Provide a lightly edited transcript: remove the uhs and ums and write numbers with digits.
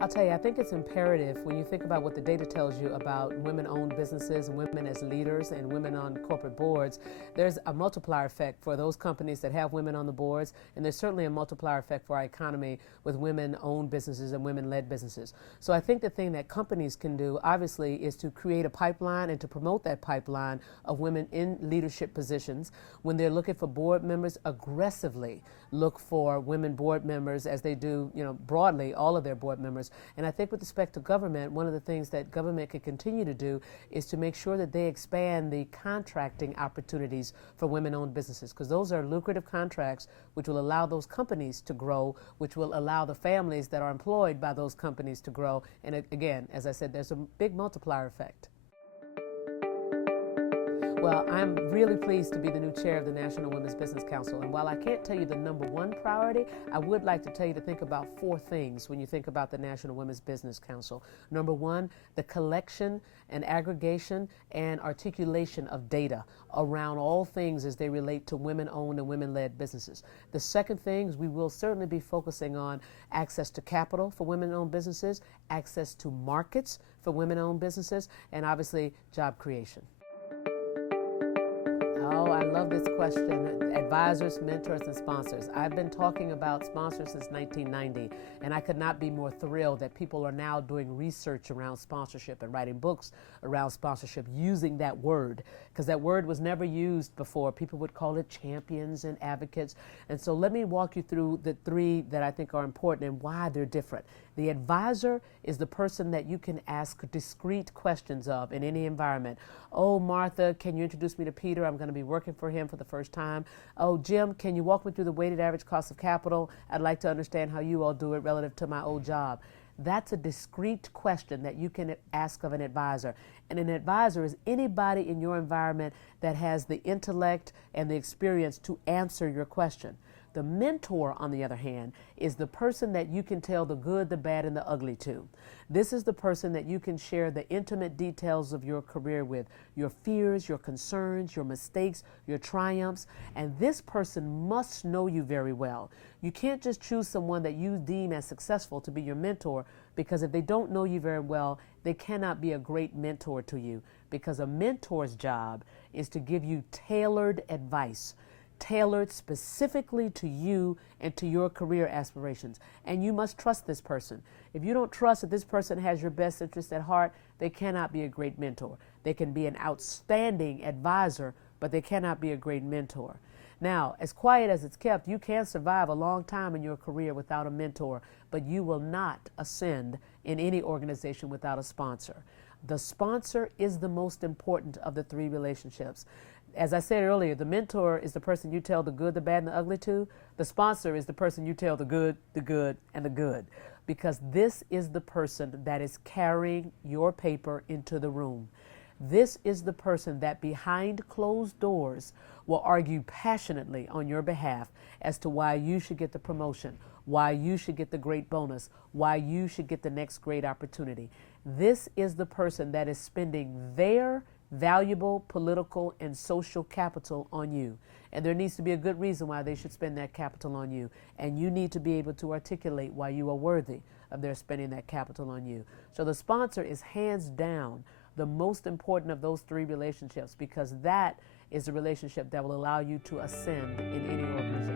I'll tell you, I think it's imperative when you think about what the data tells you about women-owned businesses and women as leaders and women on corporate boards. There's a multiplier effect for those companies that have women on the boards, and there's certainly a multiplier effect for our economy with women-owned businesses and women-led businesses. So I think the thing that companies can do, obviously, is to create a pipeline and to promote that pipeline of women in leadership positions. When they're looking for board members, aggressively look for women board members, as they do, broadly, all of their board members. And I think with respect to government, one of the things that government can continue to do is to make sure that they expand the contracting opportunities for women-owned businesses, because those are lucrative contracts which will allow those companies to grow, which will allow the families that are employed by those companies to grow. And again, as I said, there's a big multiplier effect. Well, I'm really pleased to be the new chair of the National Women's Business Council. And while I can't tell you the number one priority, I would like to tell you to think about four things when you think about the National Women's Business Council. Number one, the collection and aggregation and articulation of data around all things as they relate to women-owned and women-led businesses. The second thing is we will certainly be focusing on access to capital for women-owned businesses, access to markets for women-owned businesses, and obviously job creation. Oh, I love this question. Advisors, mentors, and sponsors. I've been talking about sponsors since 1990, and I could not be more thrilled that people are now doing research around sponsorship and writing books around sponsorship using that word, because that word was never used before. People would call it champions and advocates. And so let me walk you through the three that I think are important and why they're different. The advisor is the person that you can ask discrete questions of in any environment. Oh, Martha, can you introduce me to Peter? I'm going to be working for him for the first time. Oh, Jim, can you walk me through the weighted average cost of capital? I'd like to understand how you all do it relative to my old job. That's a discrete question that you can ask of an advisor. And an advisor is anybody in your environment that has the intellect and the experience to answer your question. The mentor, on the other hand, is the person that you can tell the good, the bad, and the ugly to. This is the person that you can share the intimate details of your career with, your fears, your concerns, your mistakes, your triumphs, and this person must know you very well. You can't just choose someone that you deem as successful to be your mentor, because if they don't know you very well, they cannot be a great mentor to you, because a mentor's job is to give you tailored advice, tailored specifically to you and to your career aspirations. And you must trust this person. If you don't trust that this person has your best interest at heart, they cannot be a great mentor. They can be an outstanding advisor, but they cannot be a great mentor. Now, as quiet as it's kept, you can survive a long time in your career without a mentor, but you will not ascend in any organization without a sponsor. The sponsor is the most important of the three relationships. As I said earlier, the mentor is the person you tell the good, the bad, and the ugly to. The sponsor is the person you tell the good, and the good. Because this is the person that is carrying your paper into the room. This is the person that behind closed doors will argue passionately on your behalf as to why you should get the promotion, why you should get the great bonus, why you should get the next great opportunity. This is the person that is spending their valuable political and social capital on you. And there needs to be a good reason why they should spend that capital on you. And you need to be able to articulate why you are worthy of their spending that capital on you. So the sponsor is hands down the most important of those three relationships, because that is the relationship that will allow you to ascend in any organization.